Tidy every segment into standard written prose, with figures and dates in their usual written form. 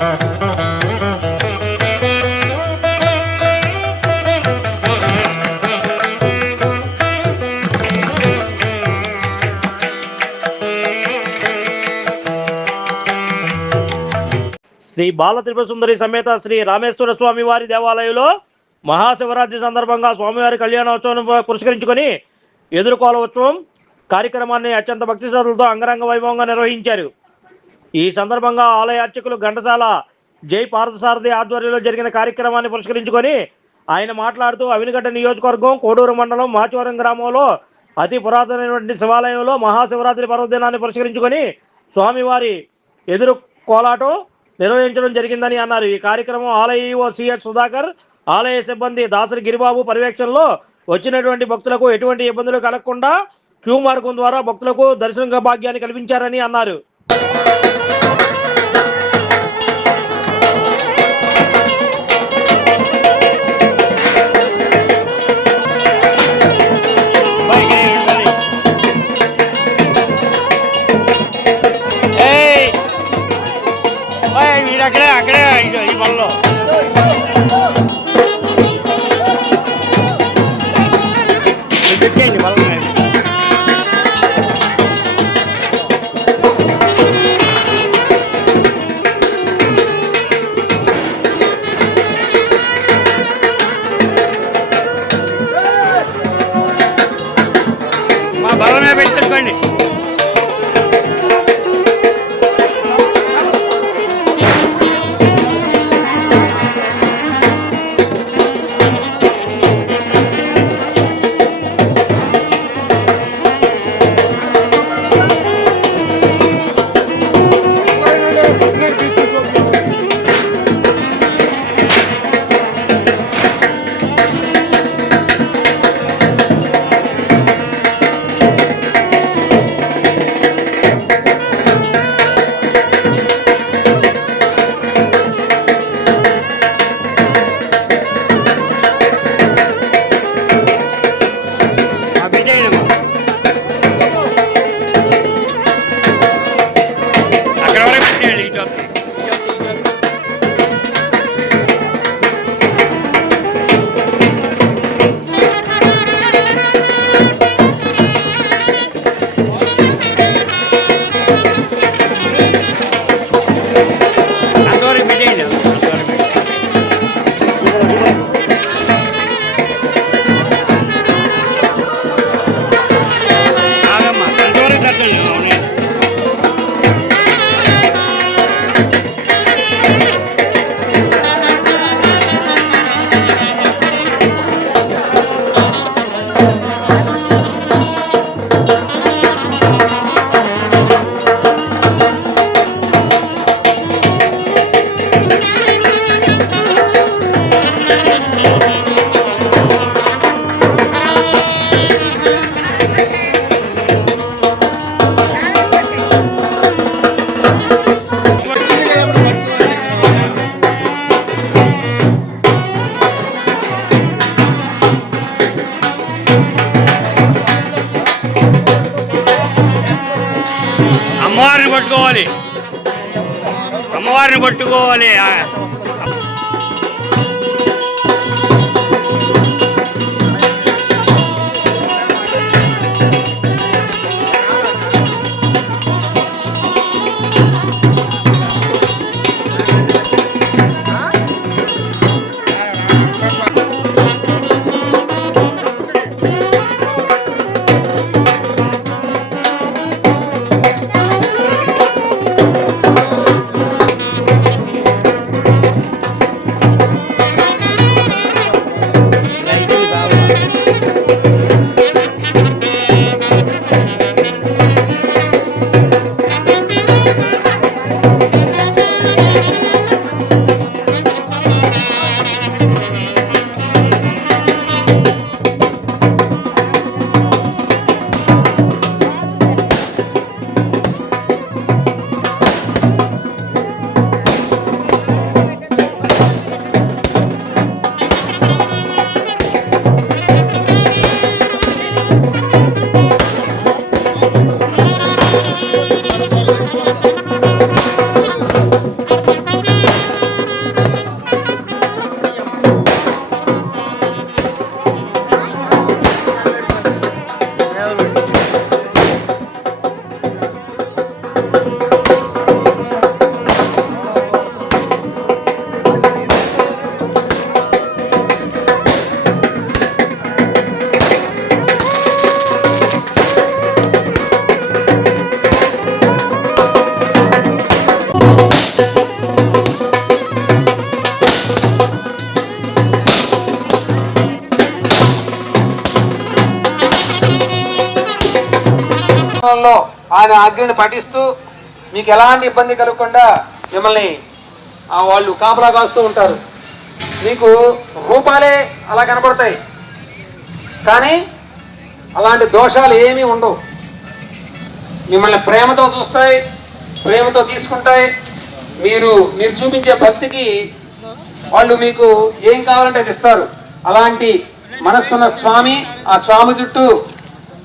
శ్రీ బాల త్రిపుర సుందరి సమేత శ్రీ రామేశ్వర స్వామి వారి దేవాలయంలో మహాశివరాత్రి సందర్భంగా స్వామివారి కళ్యాణోత్సవం పురస్కరించుకొని ఎదుర్కోల ఉత్సవం కార్యక్రమాన్ని అత్యంత భక్తి శ్రద్ధలతో అంగరంగ వైభవంగా నిర్వహించారు. ఈ సందర్భంగా ఆలయ అర్చకులు ఘంటసాల జై పార్థసారథి ఆధ్వర్యంలో జరిగిన కార్యక్రమాన్ని పురస్కరించుకొని ఆయన మాట్లాడుతూ అవినిగడ్డ నియోజకవర్గం కోడూరు మండలం మాచవరం గ్రామంలో అతి పురాతనమైనటువంటి శివాలయంలో మహాశివరాత్రి పర్వదినాన్ని పురస్కరించుకొని స్వామివారి ఎదురు కోలాటం నిర్వహించడం జరిగిందని అన్నారు. ఈ కార్యక్రమం ఆలయ ఈవో సిహెచ్ సుధాకర్, ఆలయ సిబ్బంది దాసరి గిరిబాబు పర్యవేక్షణలో వచ్చినటువంటి భక్తులకు ఎటువంటి ఇబ్బందులు కలగకుండా క్యూ మార్గం ద్వారా భక్తులకు దర్శన భాగ్యాన్ని కల్పించారని అన్నారు. అక్కడే ఈ పనిలో పెట్టేయండి బలం. మా బలమే పెట్టేసుకోండి. అమ్మవారిని పట్టుకోవాలి. ఆజ్ఞను పాటిస్తూ మీకు ఎలాంటి ఇబ్బంది కలగకుండా మిమ్మల్ని వాళ్ళు కాపలా కాస్తూ ఉంటారు. మీకు రూపాలే అలా కనబడతాయి, కానీ అలాంటి దోషాలు ఏమీ ఉండవు. మిమ్మల్ని ప్రేమతో చూస్తాయి, ప్రేమతో తీసుకుంటాయి. మీరు చూపించే భక్తికి వాళ్ళు మీకు ఏం కావాలంటే అది ఇస్తారు. అలాంటి మనస్సున్న స్వామి, ఆ స్వామి చుట్టూ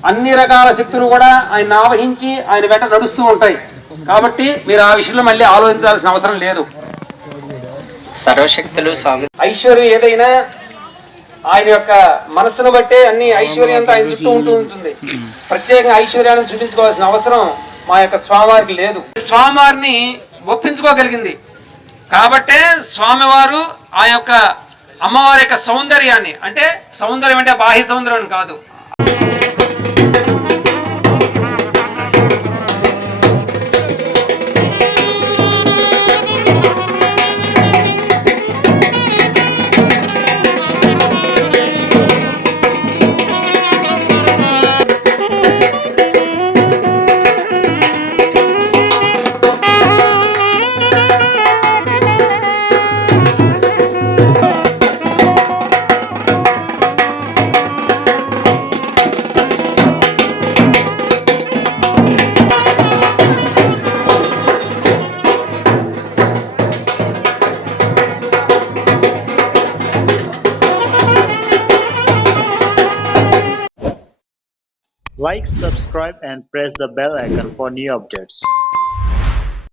అన్ని రకాల శక్తులు కూడా ఆయన ఆవహించి ఆయన వెంట నడుస్తూ ఉంటాయి. కాబట్టి మీరు ఆ విషయంలో మళ్ళీ ఆలోచించాల్సిన అవసరం లేదు. సర్వశక్తులు స్వామి. ఐశ్వర్యం ఏదైనా ఆయన యొక్క మనస్సును బట్టే అన్ని ఐశ్వర్యంతో ఆయన చుట్టూ ఉంటుంది. ప్రత్యేకంగా ఐశ్వర్యాన్ని చూపించుకోవాల్సిన అవసరం మా యొక్క స్వామివారికి లేదు. స్వామివారిని ఒప్పించుకోగలిగింది కాబట్టే స్వామివారు ఆ యొక్క అమ్మవారి యొక్క సౌందర్యాన్ని, అంటే సౌందర్యం అంటే బాహ్య సౌందర్యం కాదు, Like, subscribe and press the bell icon for new updates.